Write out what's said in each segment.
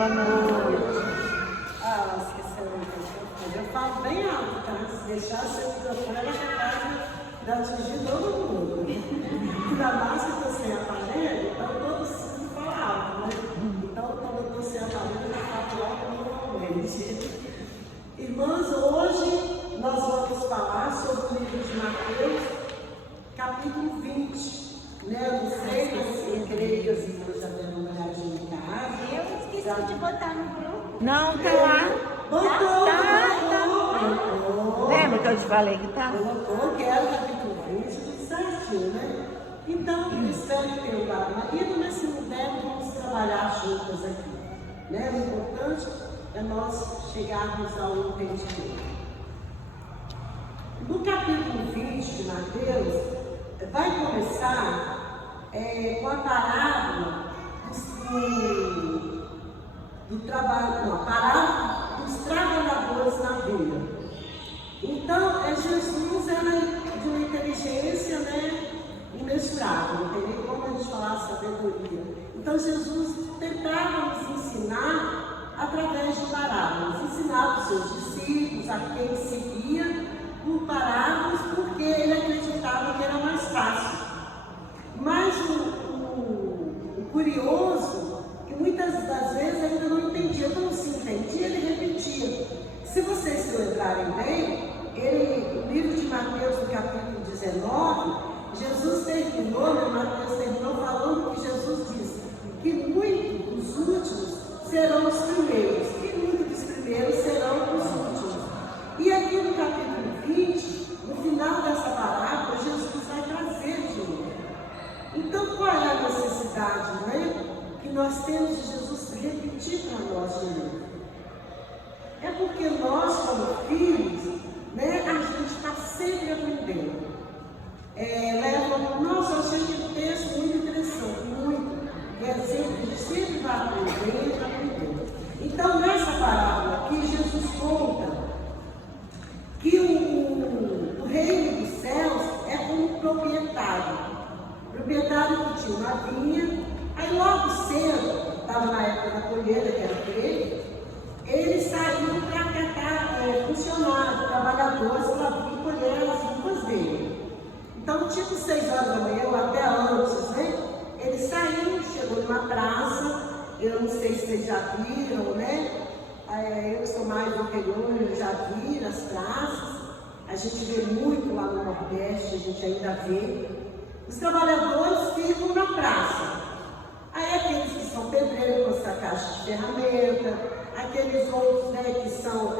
Boa noite. Esqueceu o microfone. Eu falo bem alto, tá? Se deixar seu microfone, ela é capaz de atingir todo mundo. Ainda mais que eu estou sem aparelho, então eu preciso falar alto, né? Então, quando eu estou sem aparelho, eu falo alto normalmente. Irmãs, hoje nós vamos falar sobre o livro de Mateus, capítulo 20. Né? Eu não sei, mas creio que as irmãs já deram uma olhadinha em casa. Eu esqueci de botar no grupo. Não, tá lá. Botou. Lembra que eu te falei que tá? Colocou, que era o capítulo 20, tudo certinho, né? Então, eu espero que tenham dado uma ida, mas se não der, vamos trabalhar juntas aqui. Né? O importante é nós chegarmos ao entendimento. No capítulo 20 de Mateus, vai começar com a parábola dos trabalhadores na vila. Então, Jesus era de uma inteligência, né, imensurável, não tem nem como a gente falar sabedoria. Então, Jesus tentava nos ensinar através de parábolas, ensinava os seus discípulos, a quem seguia, por parábolas, porque ele acreditava que era mais fácil. Mas o curioso, que muitas das vezes ainda não entendia, quando se entendia, ele repetia. Se vocês se lembrarem bem, no livro de Mateus, no capítulo 19, Jesus terminou, Mateus terminou falando que Jesus disse que muitos dos últimos serão os primeiros, e muitos dos primeiros serão os últimos. E aqui no capítulo 20, no final dessa parábola, Jesus vai trazer de novo. Então, qual é a necessidade, né, que nós temos de Jesus repetir para nós de novo? É porque nós, como filhos, né, a gente está sempre aprendendo. Nossa, eu achei aquele texto muito interessante, muito. A gente sempre vai aprendendo. Então, nessa parábola aqui, Jesus conta que o reino dos céus é como um proprietário. O proprietário que tinha uma vinha, aí logo cedo, estava na época da colheita, que era ele saiu para catar funcionários, trabalhadores, para vir colher as uvas dele. Então, tipo 6 horas da manhã, ou até antes, né? Ele saiu, chegou numa praça, eu não sei se vocês já viram, né? Eu que sou mais do interior, eu já vi nas praças, a gente vê muito lá no Nordeste, a gente ainda vê. Os trabalhadores ficam na praça. Aí aqueles que são pedreiros com essa caixa de ferramenta, aqueles outros, né, que são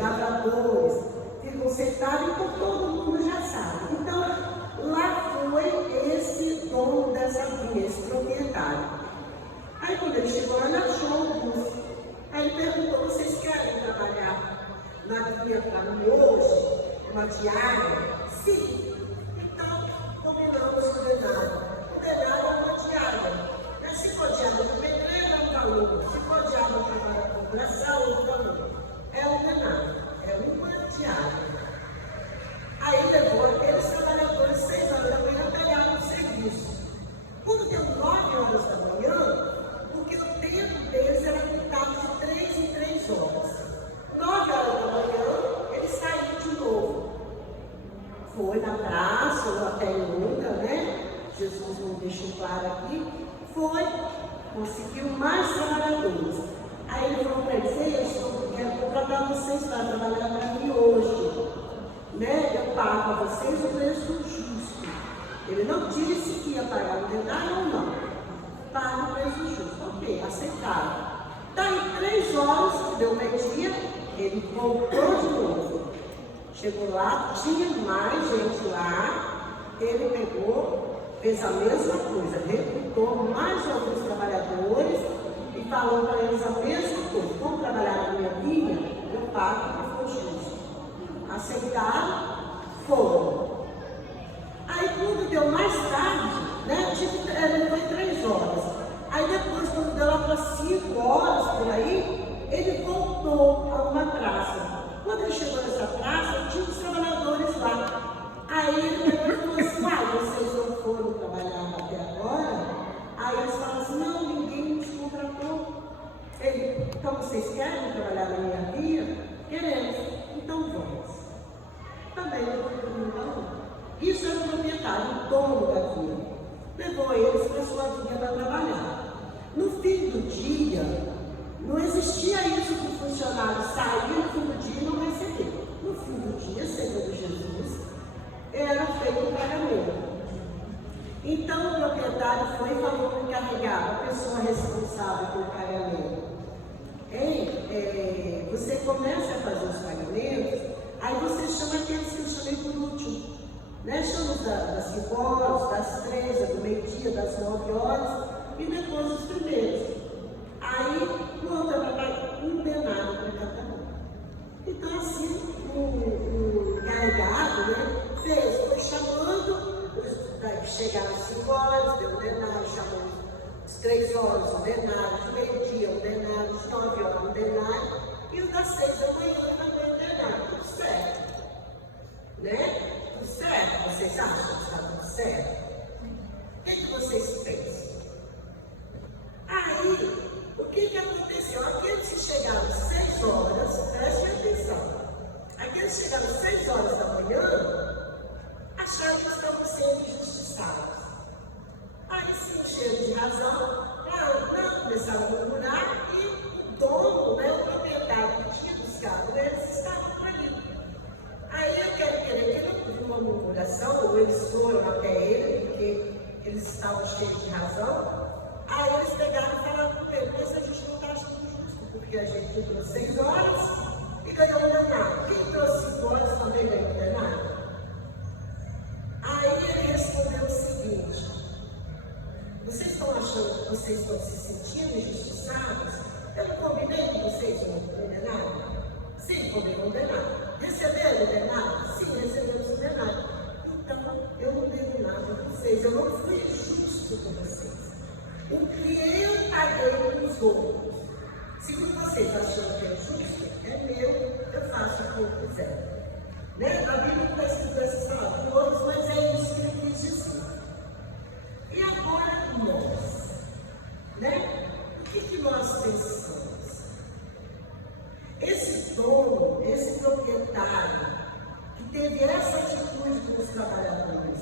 lavradores, ficam sentados, então todo mundo já sabe. Então, lá foi esse dono dessa vinha, esse proprietário. Aí quando ele chegou lá, ele achou alguns. Aí ele perguntou: vocês querem trabalhar na vinha para mim hoje, uma diária? Sim. Então, combinamos o denário. O denário é uma diária. Mas se for diária do pedreiro, é um valor. Se for diária do trabalhador braçal, é um valor. É um denário. É uma diária. Aí levou aqueles trabalhadores 6 horas da manhã a pegar o serviço. Quando deu 9 horas da manhã, porque o tempo deles era contado de 3 em 3 horas. 9 horas da manhã, ele saiu de novo. Foi na praça, ou até em outra, né? Jesus não deixou claro aqui. Foi, conseguiu mais trabalhadores. Aí ele falou para eles: eu quero contratar vocês para trabalhar para mim hoje. Né? Eu pago a vocês o preço justo. Ele não disse que ia pagar o denário ou não. Paga o preço justo. Ok, aceitaram. Daí 3 horas, deu meio-dia, ele voltou de novo. Chegou lá, tinha mais gente lá, ele pegou, fez a mesma coisa, recrutou mais alguns trabalhadores e falou para eles a mesma coisa: vamos trabalhar na minha vinha, eu pago para for justo. Aceitaram, foram. Aí quando deu mais tarde, né, foi 3 horas. Aí depois, quando deu lá para 5 horas por aí, ele voltou a uma praça. Quando ele chegou nessa praça, tinha os trabalhadores lá. Aí ele perguntou assim: vocês não foram trabalhar até agora? Aí eles falaram assim: não, ninguém nos contratou. Ele: vocês querem trabalhar na minha via? Queremos. Então vamos. Também não foi todo mundo não. Isso era o proprietário, o dono da via. Levou eles para sua via para trabalhar. No fim do dia, não existia isso que o funcionário sair no fim do dia e não receber. No fim do dia, segundo Jesus, era feito um pagamento. Então o proprietário foi e falou para o encarregado, a pessoa responsável pelo pagamento: você começa a fazer os pagamentos, aí você chama aqueles que eu chamei por último, né? Chama das 5 horas, das 3, do meio-dia, das 9 horas e depois os primeiros. Aí manda para pagar um denário para cada um. Então assim, o encarregado, né, foi chamando. Chegaram às 5 horas, deu um denário, chamou às 3 horas um denário, de meio-dia um denário, às 9 horas um denário, e os das 6 da manhã também um denário, tudo certo. Né? Tudo certo? Vocês acham que está tudo certo? O que vocês pensam? Aí, o que aconteceu? Aqueles que chegaram às 6 horas, prestem atenção, aqueles que chegaram às 6 horas da manhã, acharam que estavam sendo injustiçados. Aí, sim, cheio de razão, começaram a murmurar e o dono, né, o proprietário que tinha buscado eles, estava por ali. Aí, eu quero querer que ele ouviu uma murmuração, ou eles foram até ele, porque eles estavam cheios de razão. Aí, eles pegaram e falaram com ele: mas a gente não está achando justo, porque a gente entrou 6 horas e ganhou um denário. Quem entrou 5 horas também ganhou um denário. Aí ele respondeu o seguinte: vocês estão achando que vocês estão se sentindo injustiçados? Eu não combinei com vocês um denário? Sim, combinei um denário. Receberam o denário? Sim, recebemos o denário. Então, eu não devo nada a vocês, eu não fui justo com vocês. O que eu paguei com os outros, se vocês acham que é justo, é meu, eu faço o que eu quiser. Né? A Bíblia não está escrito essas palavras, mas é isso que ele quis dizer. E agora nós, né? O que nós pensamos? Esse dono, esse proprietário, que teve essa atitude com os trabalhadores,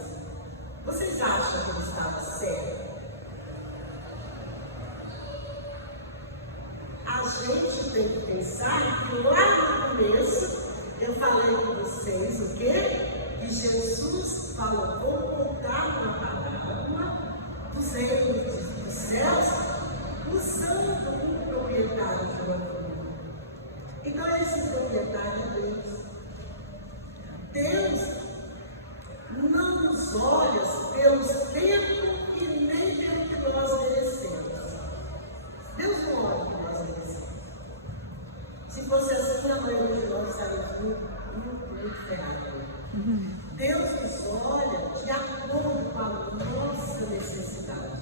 vocês acham que ele estava certo? A gente tem que pensar que lá no começo, eu falei com vocês o quê? Que Jesus falou: vou contar uma parábola dos reinos dos céus, usando um proprietário de uma família. Então, esse proprietário é Deus. Deus não nos olha pelo tempo e nem pelo que nós merecemos. Deus não olha o que nós merecemos. Se fosse assim, a maioria de nós estaria muito ferrado. Deus nos olha de acordo com a nossa necessidade.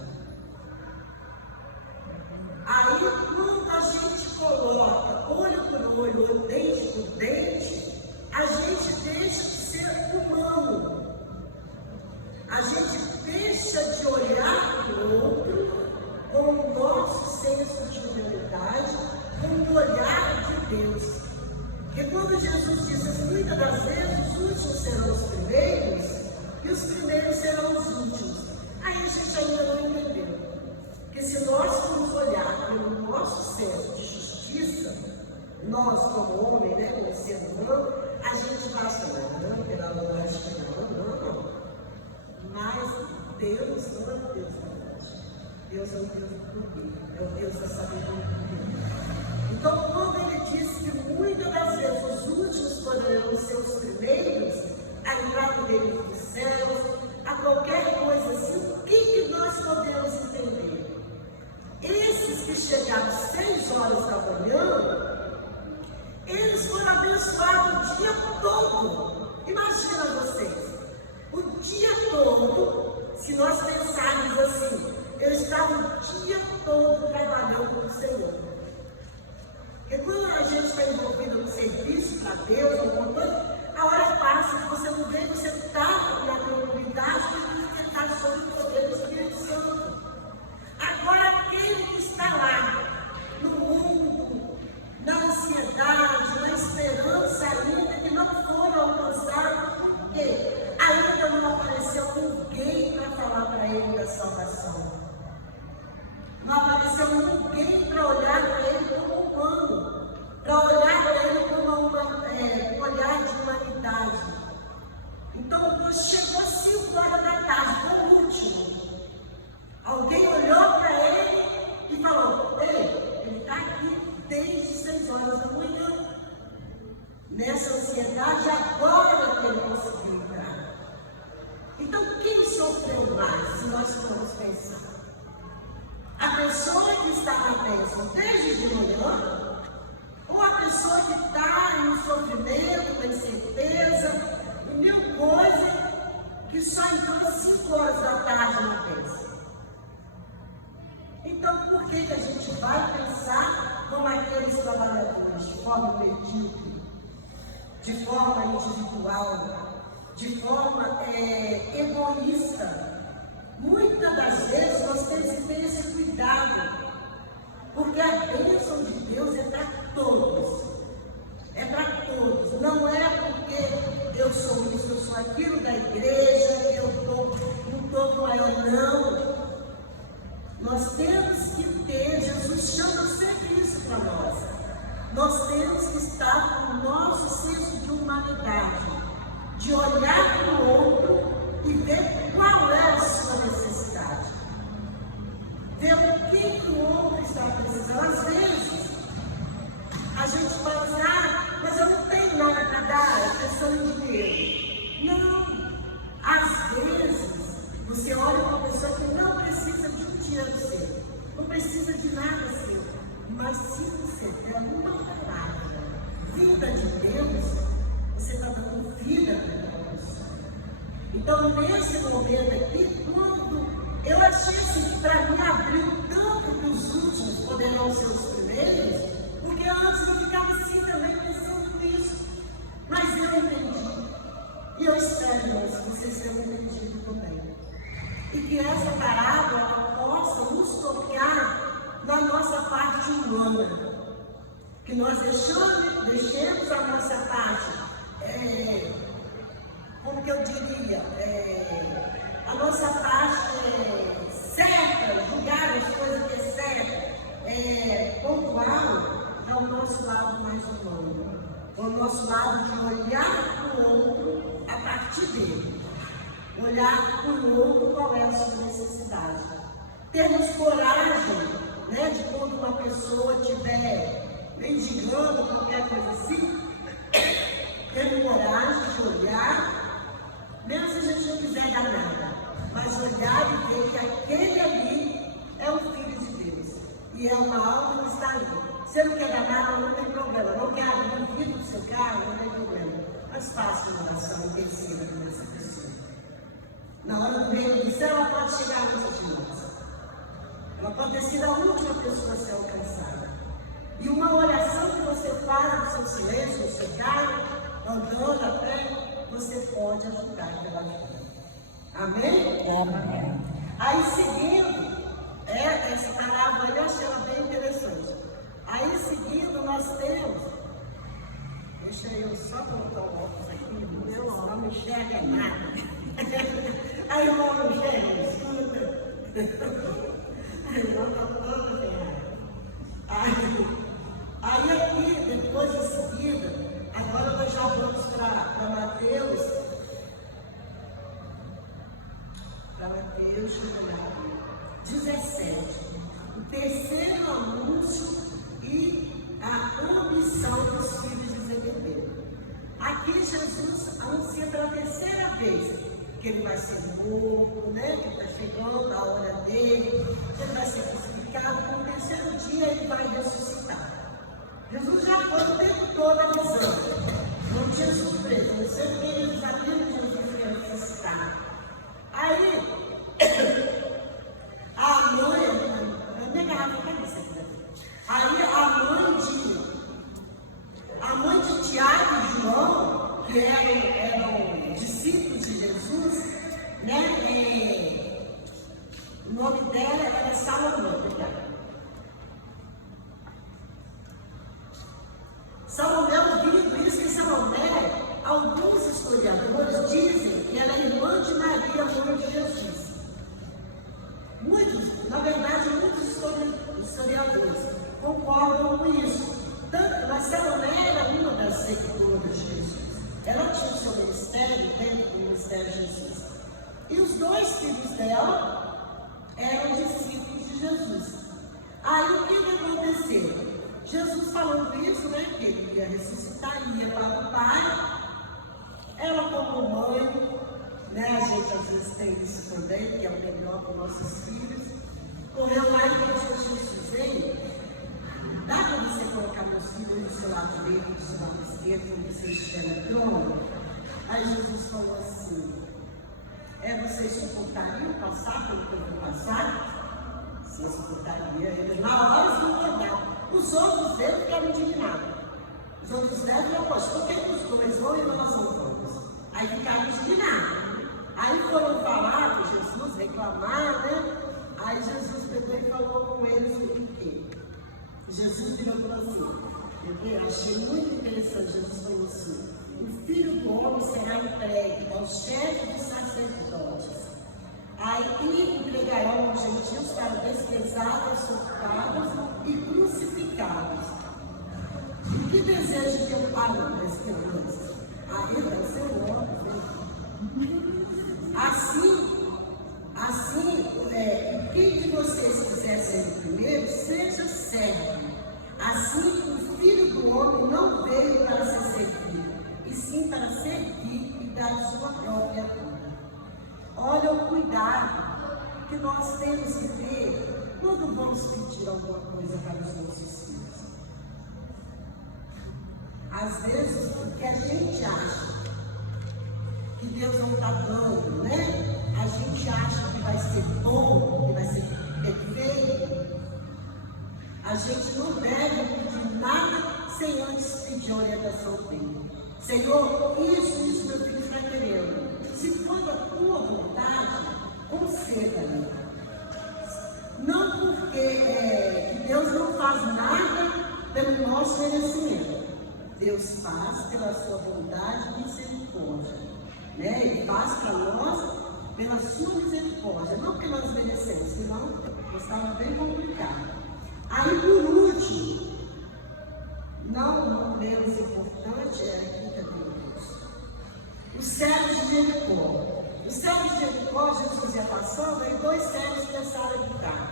Aí, quando a gente coloca olho por olho, ou dente por dente, a gente deixa de ser humano. A gente deixa de olhar para o outro com o nosso senso de humanidade, com o olhar de Deus. E quando Jesus disse assim, muitas das vezes os últimos serão os primeiros e os primeiros serão os últimos. Aí a gente ainda não entendeu. Que se nós formos olhar pelo nosso senso de justiça, nós como homem, né, como ser humano, a gente vai achar, não, pela lógica, não. Mas Deus não é o Deus da lógica. Deus é o Deus do poder, é o Deus da sabedoria. Então, quando ele disse que muitas das vezes os últimos poderão ser os primeiros a entrar no reino dos céus, a qualquer coisa assim, o que nós podemos entender? Esses que chegaram às 6 horas da manhã, eles foram abençoados o dia todo. Imagina vocês, o dia todo, se nós pensarmos assim, eu estava o dia todo trabalhando com o Senhor. Porque quando a gente está envolvido no serviço para Deus, alguma coisa, a hora passa, você não vê, você está na comunidade, porque você está sob o poder do Espírito Santo. Agora, aquele que está lá, no mundo nessa ansiedade agora que ele conseguiu entrar. Então, quem sofreu mais, se nós formos pensar? A pessoa que está na bênção desde de manhã, ou a pessoa que está em sofrimento, na incerteza, e mil coisas, que só entrou às 5 horas da tarde na bênção? Então, por que a gente vai pensar como aqueles trabalhadores, de forma medíocre, de forma individual, de forma egoísta? Muitas das vezes nós temos que ter esse cuidado, porque a bênção de Deus é para todos. É para todos. Não é porque eu sou isso, eu sou aquilo da igreja, que eu não estou com maior, não. Nós temos que ter, Jesus chama sempre isso para nós. Nós temos que estar com o nosso senso de humanidade, de olhar para o outro e ver qual é a sua necessidade. Ver o que o outro está precisando. Às vezes, a gente fala assim, mas eu não tenho nada para dar, é questão de dinheiro. Não. Às vezes, você olha para uma pessoa que não precisa de um dinheiro seu, não precisa de nada seu, mas se você der uma palavra vinda de Deus, você está dando vida para Deus. Então, nesse momento aqui, quando eu achei assim, para mim abriu tanto que os últimos poderiam ser os primeiros, porque antes eu ficava assim também pensando nisso. Mas eu entendi. E eu espero que vocês tenham entendido também. E que essa parábola possa nos tocar na nossa parte humana. Que nós deixemos a nossa parte, como que eu diria, a nossa parte certa, julgar as coisas que é certa, pontual, ao nosso lado mais humano, ao nosso lado de olhar para o outro a partir dele, olhar para o outro qual é a sua necessidade, termos coragem, né, de quando uma pessoa estiver mendigando qualquer coisa assim, ter coragem de olhar, mesmo se a gente não quiser dar nada, mas olhar e ver que aquele ali é o Filho de Deus e é uma alma que está ali. Você não quer dar nada, não tem problema. Não quer abrir o vidro do seu carro, não tem problema. Mas faça uma oração terceira nessa pessoa. Na hora do reino do céu, ela pode chegar antes de nós. Ela pode ter sido a última pessoa a ser alcançada. E uma oração que você faz no seu silêncio, no seu carro, andando a pé, você pode ajudar aquela vida. Amém? Amém. Aí seguindo, essa parábola eu achei ela bem interessante. Aí seguindo nós temos, deixa eu só colocar o óculos aqui, meu irmão não enxerga nada. Aí o irmão não enxerga, escuta. Aí o irmão está falando errado. Aí aqui, depois em seguida, agora nós já vamos para Mateus. Para Mateus 17. O terceiro anúncio e a omissão dos filhos de Zebedeu. Aqui Jesus anuncia pela terceira vez que ele vai ser morto, né? Que está chegando a hora dele, que ele vai ser crucificado, e no terceiro dia ele vai ressuscitar. Jesus já foi o tempo todo avisando, não tinha surpresa, não sei porque eles sabiam que Jesus ia ressuscitar. Aí, a minha garrafa, cadê isso aqui? Aí a mãe de Tiago e João, que eram discípulos de Jesus, né? O nome dela era Salomé, obrigada. Salomé, ouvindo isso, que Salomé, alguns historiadores dizem que ela é irmã de Maria, mãe de Jesus. Muitos, na verdade, muitos historiadores concordam com isso. Mas Salomé era uma das seguidoras de Jesus. Ela tinha o seu ministério dentro do ministério de Jesus. E os dois filhos dela eram discípulos de Jesus. Aí o que aconteceu? Jesus falando isso, né? Que ele ia ressuscitar, ia para o Pai. Ela como mãe, né? A gente às vezes tem isso também, que é o melhor para os nossos filhos. Correu lá e disse: Jesus, vem. Dá para você colocar meus filhos do seu lado direito, do seu lado esquerdo, quando você estiver no trono? Aí Jesus falou assim: vocês suportariam passar pelo que eu vou passar? Sim, suportaria. Eles na hora se encantaram. Os outros deles ficaram indignados. Os outros devem não postar. Por que os dois vão e nós não vamos? Aí ficaram indignados. Aí foram falar com Jesus, reclamar, né? Aí Jesus pegou e falou com eles o quê? Jesus virou e falou assim: eu achei muito interessante. Jesus falou assim: o Filho do Homem será entregue aos chefes dos sacerdotes. Aí entregarão os gentios para desprezados, açoitados e crucificados. O que deseja que eu fale das crianças? Aí vai ser o homem. Assim, quem de vocês quiser ser o primeiro, seja servo. Assim, o Filho do Homem não veio para ser servido, e sim para servir e dar sua própria vida. Olha o cuidado que nós temos que ter quando vamos pedir alguma coisa para os nossos filhos. Às vezes, o que a gente acha que Deus não está dando, né? A gente acha que vai ser bom, que vai ser perfeito. A gente não deve pedir nada sem antes pedir a orientação dele. Senhor, isso meu filho está querendo. Se for da tua vontade, conceda-me. Não porque que Deus não faz nada pelo nosso merecimento. Deus faz pela sua vontade e misericórdia. Né? Ele faz para nós pela sua misericórdia, não porque nós merecemos, senão estava bem complicado. Aí por último, não menos importante, aqui que o cego de Jericó. O cego de Jericó, Jesus ia passando, aí dois cegos começaram a gritar: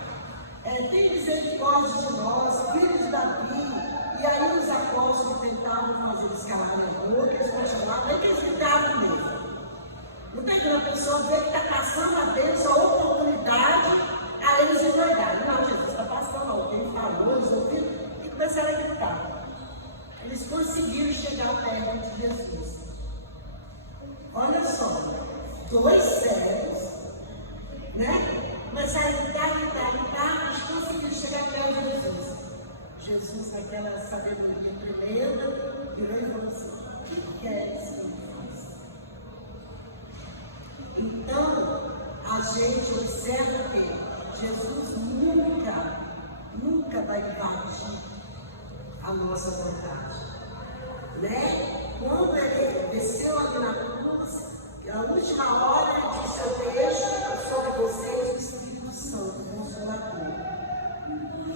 tem misericórdia de nós, filhos de Davi. E aí os apóstolos tentavam fazer eles calarem a boca, eles continuavam, aí que eles gritavam mesmo. Não tem que uma pessoa ver que está passando a Deus a oportunidade, aí eles endoidaram. Não, Jesus está passando, alguém falou, eles ouviram, e começaram a gritar. Eles conseguiram chegar perto de Jesus. Olha só, dois cegos, né? Começaram a gritar, eles conseguiram chegar perto de Jesus. Jesus, naquela sabedoria tremenda, virou e falou assim: o que queres que eu faça? Então, a gente observa que Jesus nunca vai invadir a nossa vontade. Né? Quando ele desceu ali na cruz, na última hora ele disse: eu deixo sobre vocês o Espírito Santo, o Consolador.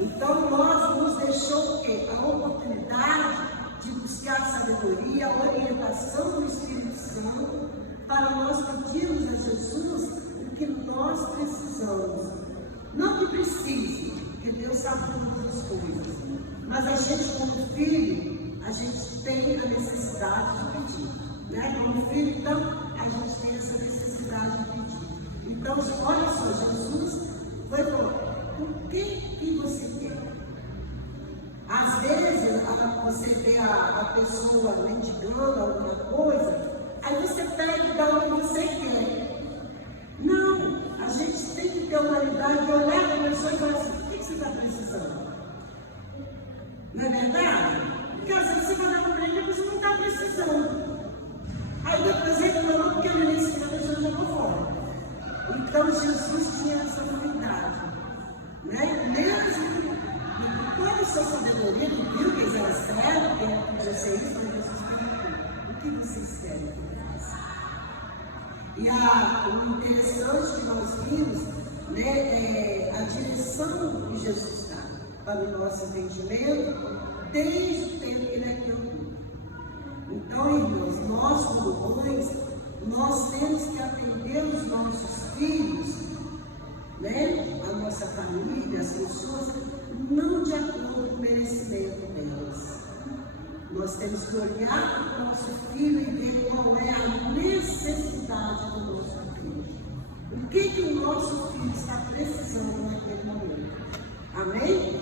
Então nós nos deixou o quê? A oportunidade de buscar sabedoria, a orientação do Espírito Santo, para nós pedirmos a Jesus o que nós precisamos. Não que precise, porque Deus sabe todas as coisas, mas a gente como filho, a gente tem a necessidade de pedir. Né? Como filho, então, a gente tem essa necessidade de pedir. Então, olha só, Jesus foi falando: o que você quer? Às vezes, você vê a pessoa mendigando alguma coisa, aí você pega e dá o que você quer. Não, a gente tem que ter a humanidade de olhar para a pessoa e falar assim: o que você está precisando? Não é verdade? Porque às vezes você vai dar para ele e a pessoa não está precisando. Aí depois reclama porque eu nem sei que a pessoa jogou fora. Então Jesus tinha essa humanidade. Né? Mesmo com toda a sua sabedoria, ele viu que eles eram sérios, que ele podia ser isso, mas Jesus perguntou: o que vocês querem que eu faça? E o interessante que nós vimos, né, é a direção que Jesus dá para o nosso entendimento desde o tempo que ele é criado. Então, irmãos, nós como mães, nós temos que atender os nossos filhos, né? A nossa família, as pessoas, o não de acordo com o merecimento delas. Nós temos que olhar para o nosso filho e ver qual é a necessidade do nosso filho. O que o nosso filho está precisando naquele momento. Amém?